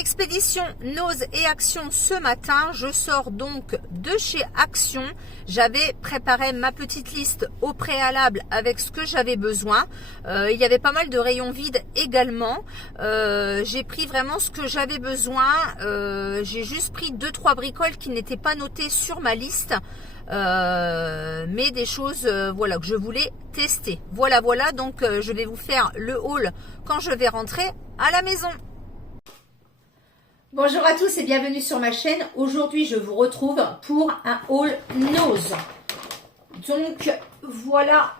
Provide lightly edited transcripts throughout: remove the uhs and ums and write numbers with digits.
expédition Nose et Action ce matin, je sors donc de chez Action. J'avais préparé ma petite liste au préalable avec ce que j'avais besoin. Il y avait pas mal de rayons vides également. J'ai pris vraiment ce que j'avais besoin. J'ai juste pris 2-3 bricoles qui n'étaient pas notées sur ma liste. Mais des choses voilà, que je voulais tester. Voilà, donc je vais vous faire le haul quand je vais rentrer à la maison. Bonjour à tous et bienvenue sur ma chaîne. Aujourd'hui je vous retrouve pour un haul Nose. Donc voilà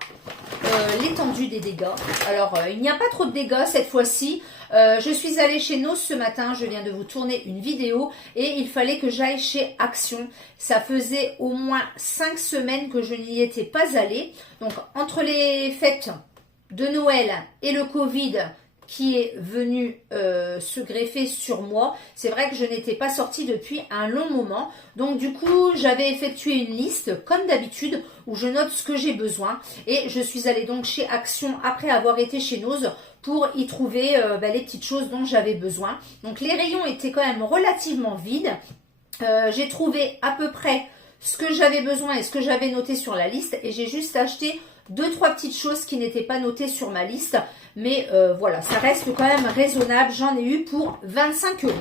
l'étendue des dégâts. Alors il n'y a pas trop de dégâts cette fois-ci. Je suis allée chez Nose ce matin, je viens de vous tourner une vidéo et il fallait que j'aille chez Action. Ça faisait au moins 5 semaines que je n'y étais pas allée. Donc entre les fêtes de Noël et le Covid qui est venu se greffer sur moi, c'est vrai que je n'étais pas sortie depuis un long moment. Donc du coup, j'avais effectué une liste, comme d'habitude, où je note ce que j'ai besoin. Et je suis allée donc chez Action, après avoir été chez Nose, pour y trouver les petites choses dont j'avais besoin. Donc les rayons étaient quand même relativement vides. J'ai trouvé à peu près ce que j'avais besoin et ce que j'avais noté sur la liste. Et j'ai juste acheté 2-3 petites choses qui n'étaient pas notées sur ma liste. Mais voilà, ça reste quand même raisonnable. J'en ai eu pour 25 €. Donc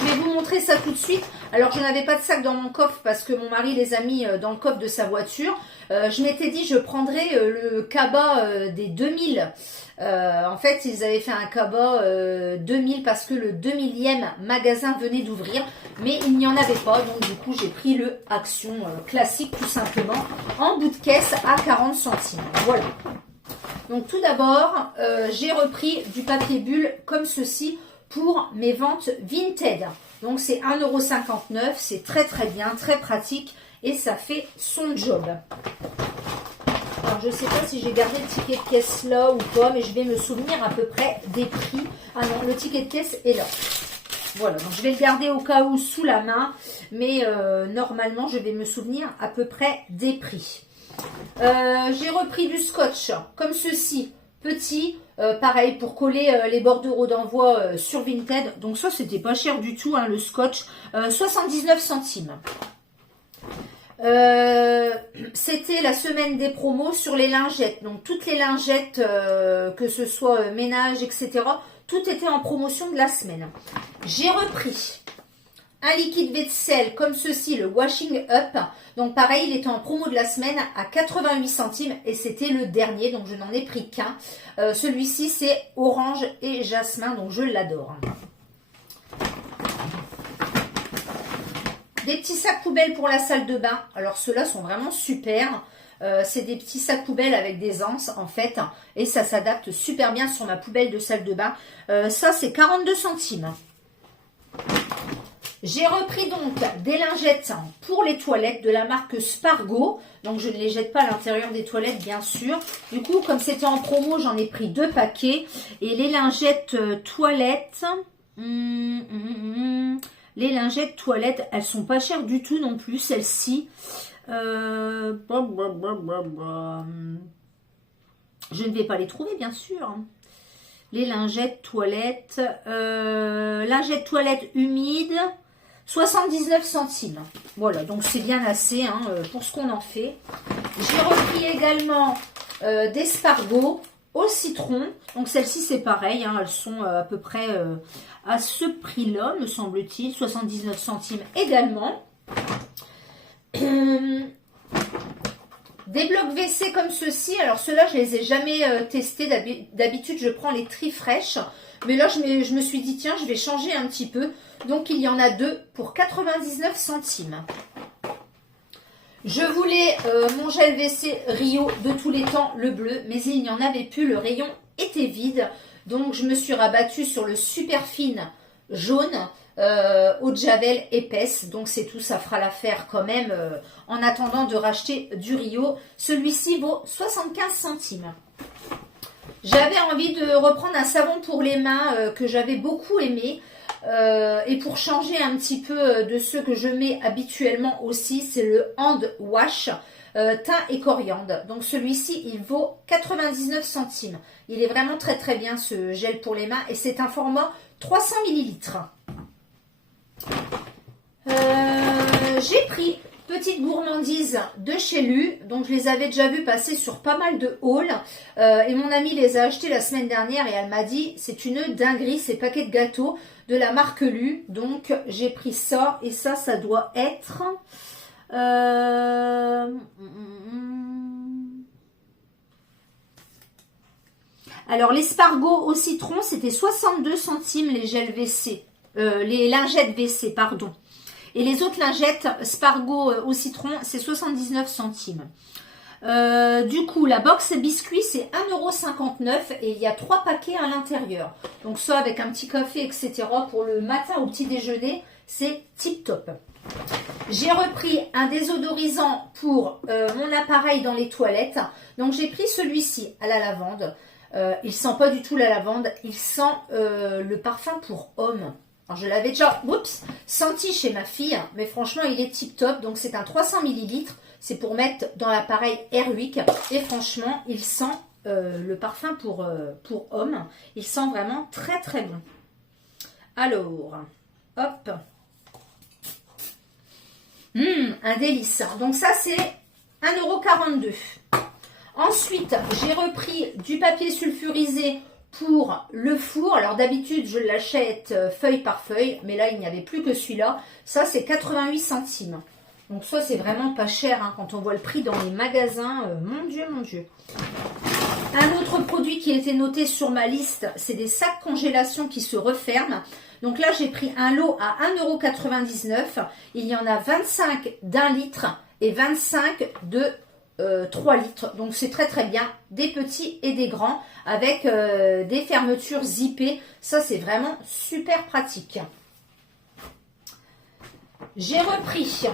je vais vous montrer ça tout de suite. Alors je n'avais pas de sac dans mon coffre parce que mon mari les a mis dans le coffre de sa voiture. Je m'étais dit je prendrais le cabas des 2000. En fait ils avaient fait un cabas 2000 parce que le 2000e magasin venait d'ouvrir. Mais il n'y en avait pas. Donc du coup j'ai pris le Action classique tout simplement. En bout de caisse à 40 centimes. Voilà. Donc tout d'abord, j'ai repris du papier bulle comme ceci pour mes ventes Vinted. Donc c'est 1,59 €, c'est très bien, très pratique et ça fait son job. Alors je ne sais pas si j'ai gardé le ticket de caisse là ou pas, mais je vais me souvenir à peu près des prix. Ah non, le ticket de caisse est là. Voilà, donc je vais le garder au cas où sous la main, mais normalement je vais me souvenir à peu près des prix. J'ai repris du scotch comme ceci, petit, pareil pour coller les bordereaux d'envoi sur Vinted. Donc ça c'était pas cher du tout le scotch, 79 centimes. C'était la semaine des promos sur les lingettes. Donc toutes les lingettes, que ce soit ménage, etc. Tout était en promotion de la semaine. J'ai repris un liquide vaisselle comme ceci, le Washing Up. Donc pareil, il était en promo de la semaine à 88 centimes et c'était le dernier, donc je n'en ai pris qu'un. Celui-ci c'est orange et jasmin, donc je l'adore. Des petits sacs poubelles pour la salle de bain. Alors ceux-là sont vraiment super. C'est des petits sacs poubelles avec des anses en fait. Et ça s'adapte super bien sur ma poubelle de salle de bain. Ça c'est 42 centimes. J'ai repris donc des lingettes pour les toilettes de la marque Spargo. Donc je ne les jette pas à l'intérieur des toilettes bien sûr. Du coup comme c'était en promo j'en ai pris 2 paquets. Et les lingettes toilettes... Les lingettes toilettes elles sont pas chères du tout non plus celles-ci. Je ne vais pas les trouver bien sûr. Les lingettes toilettes. Lingettes toilettes humides. 79 centimes. Voilà, donc c'est bien assez pour ce qu'on en fait. J'ai repris également des escargots au citron. Donc celles-ci c'est pareil, elles sont à peu près à ce prix-là, me semble-t-il. 79 centimes également. Des blocs WC comme ceci. Alors ceux-là je les ai jamais testés. D'habitude je prends les tri fraîches. Mais là je me suis dit tiens je vais changer un petit peu. Donc il y en a 2 pour 99 centimes. Je voulais mon gel WC Rio de tous les temps, le bleu. Mais il n'y en avait plus, le rayon était vide. Donc je me suis rabattue sur le super fine jaune. Eau de javel épaisse, donc c'est tout, ça fera l'affaire quand même en attendant de racheter du Rio. Celui-ci vaut 75 centimes. J'avais envie de reprendre un savon pour les mains que j'avais beaucoup aimé et pour changer un petit peu de ceux que je mets habituellement aussi, c'est le Hand Wash thym et coriandre. Donc celui-ci il vaut 99 centimes. Il est vraiment très bien ce gel pour les mains et c'est un format 300 ml. J'ai pris petite gourmandise de chez Lu. Donc, je les avais déjà vus passer sur pas mal de hauls. Et mon amie les a achetés la semaine dernière et elle m'a dit c'est une dinguerie ces paquets de gâteaux de la marque Lu. Donc, j'ai pris ça et ça doit être... Alors, l'espargot au citron, c'était 62 centimes les gels WC. Les lingettes WC, pardon. Et les autres lingettes Spargo au citron, c'est 79 centimes. Du coup, la box biscuit, c'est 1,59 € et il y a 3 paquets à l'intérieur. Donc ça, avec un petit café, etc. pour le matin au petit déjeuner, c'est tip top. J'ai repris un désodorisant pour mon appareil dans les toilettes. Donc j'ai pris celui-ci à la lavande. Il sent pas du tout la lavande, il sent le parfum pour homme. Alors, je l'avais déjà senti chez ma fille, mais franchement, il est tip top. Donc, c'est un 300 ml. C'est pour mettre dans l'appareil Airwick. Et franchement, il sent le parfum pour homme. Il sent vraiment très, très bon. Alors, hop. Un délice. Donc, ça, c'est 1,42 €. Ensuite, j'ai repris du papier sulfurisé pour le four. Alors d'habitude, je l'achète feuille par feuille, mais là, il n'y avait plus que celui-là. Ça, c'est 88 centimes. Donc ça, c'est vraiment pas cher hein, quand on voit le prix dans les magasins. Mon Dieu, mon Dieu. Un autre produit qui était noté sur ma liste, c'est des sacs congélation qui se referment. Donc là, j'ai pris un lot à 1,99 €. Il y en a 25 d'1 litre et 25 de 3 litres. Donc c'est très très bien. Des petits et des grands avec des fermetures zippées. Ça, c'est vraiment super pratique. J'ai repris,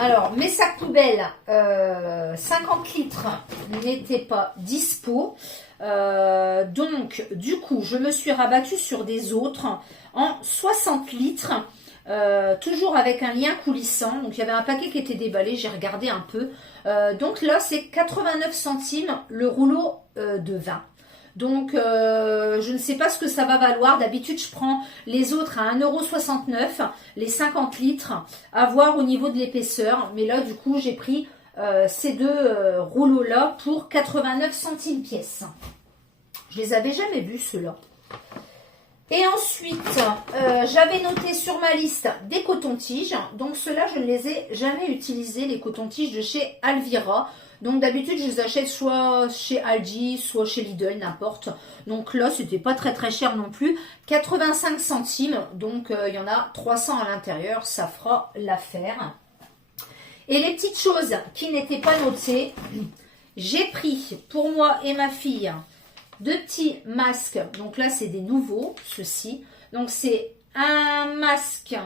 alors mes sacs poubelles, 50 litres n'étaient pas dispo. Donc du coup, je me suis rabattue sur des autres en 60 litres. Toujours avec un lien coulissant. Donc il y avait un paquet qui était déballé, j'ai regardé un peu. Donc là, c'est 89 centimes le rouleau de vin. Donc, je ne sais pas ce que ça va valoir. D'habitude, je prends les autres à 1,69 €, les 50 litres, à voir au niveau de l'épaisseur. Mais là, du coup, j'ai pris ces deux rouleaux-là pour 89 centimes pièce. Je les avais jamais vus, ceux-là. Et ensuite, j'avais noté sur ma liste des cotons-tiges. Donc, ceux-là, je ne les ai jamais utilisés, les cotons-tiges de chez Alvira. Donc, d'habitude, je les achète soit chez Aldi, soit chez Lidl, n'importe. Donc là, c'était pas très très cher non plus. 85 centimes. Donc, il y en a 300 à l'intérieur. Ça fera l'affaire. Et les petites choses qui n'étaient pas notées, j'ai pris pour moi et ma fille... deux petits masques, donc là c'est des nouveaux, ceux-ci. Donc c'est un masque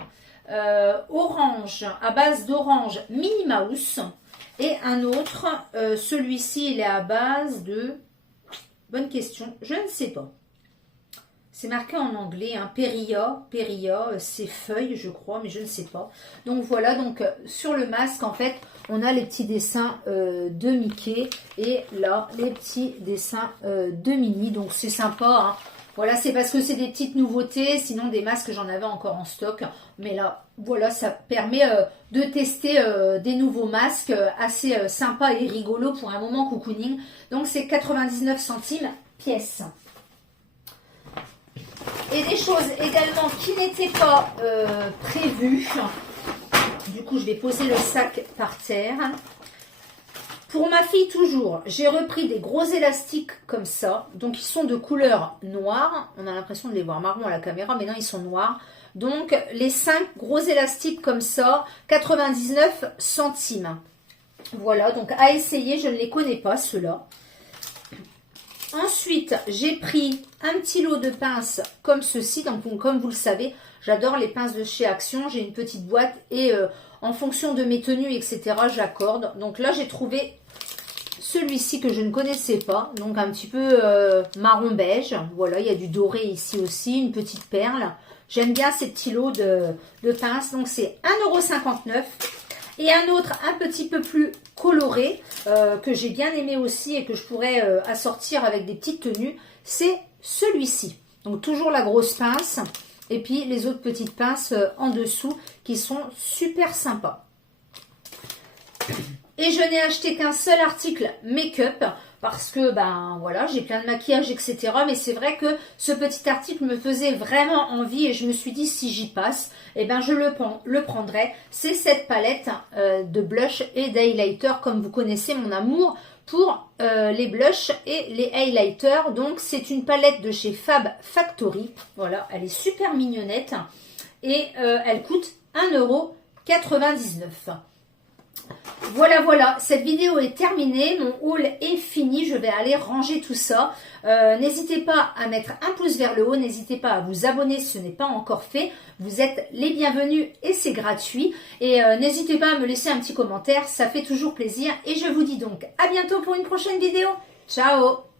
orange, à base d'orange Minnie Mouse. Et un autre, celui-ci il est à base de... Bonne question, je ne sais pas. C'est marqué en anglais, hein, Peria, c'est feuilles je crois, mais je ne sais pas. Donc voilà, donc sur le masque en fait, on a les petits dessins de Mickey et là les petits dessins de Minnie. Donc c'est sympa, hein. Voilà, c'est parce que c'est des petites nouveautés, sinon des masques j'en avais encore en stock. Mais là, voilà, ça permet de tester des nouveaux masques assez sympas et rigolos pour un moment cocooning. Donc c'est 99 centimes pièce. Et des choses également qui n'étaient pas prévues. Du coup, je vais poser le sac par terre. Pour ma fille, toujours, j'ai repris des gros élastiques comme ça. Donc, ils sont de couleur noire. On a l'impression de les voir marron à la caméra, mais non, ils sont noirs. Donc, les 5 gros élastiques comme ça, 99 centimes. Voilà, donc à essayer. Je ne les connais pas, ceux-là. Ensuite, j'ai pris un petit lot de pinces comme ceci. Donc, comme vous le savez, j'adore les pinces de chez Action. J'ai une petite boîte et en fonction de mes tenues, etc., j'accorde. Donc là, j'ai trouvé celui-ci que je ne connaissais pas. Donc, un petit peu marron beige. Voilà, il y a du doré ici aussi, une petite perle. J'aime bien ces petits lots de pinces. Donc, c'est 1,59 €. Et un autre un petit peu plus coloré, que j'ai bien aimé aussi et que je pourrais assortir avec des petites tenues, c'est celui-ci. Donc toujours la grosse pince. Et puis les autres petites pinces en dessous qui sont super sympas. Et je n'ai acheté qu'un seul article make-up parce que ben voilà, j'ai plein de maquillage, etc. Mais c'est vrai que ce petit article me faisait vraiment envie et je me suis dit si j'y passe, eh ben je le prendrai. C'est cette palette de blush et d'highlighter, comme vous connaissez mon amour pour les blushs et les highlighters. Donc c'est une palette de chez Fab Factory. Voilà, elle est super mignonnette et elle coûte 1,99 €. Voilà, cette vidéo est terminée, mon haul est fini, je vais aller ranger tout ça. N'hésitez pas à mettre un pouce vers le haut, n'hésitez pas à vous abonner si ce n'est pas encore fait. Vous êtes les bienvenus et c'est gratuit. Et n'hésitez pas à me laisser un petit commentaire, ça fait toujours plaisir. Et je vous dis donc à bientôt pour une prochaine vidéo. Ciao!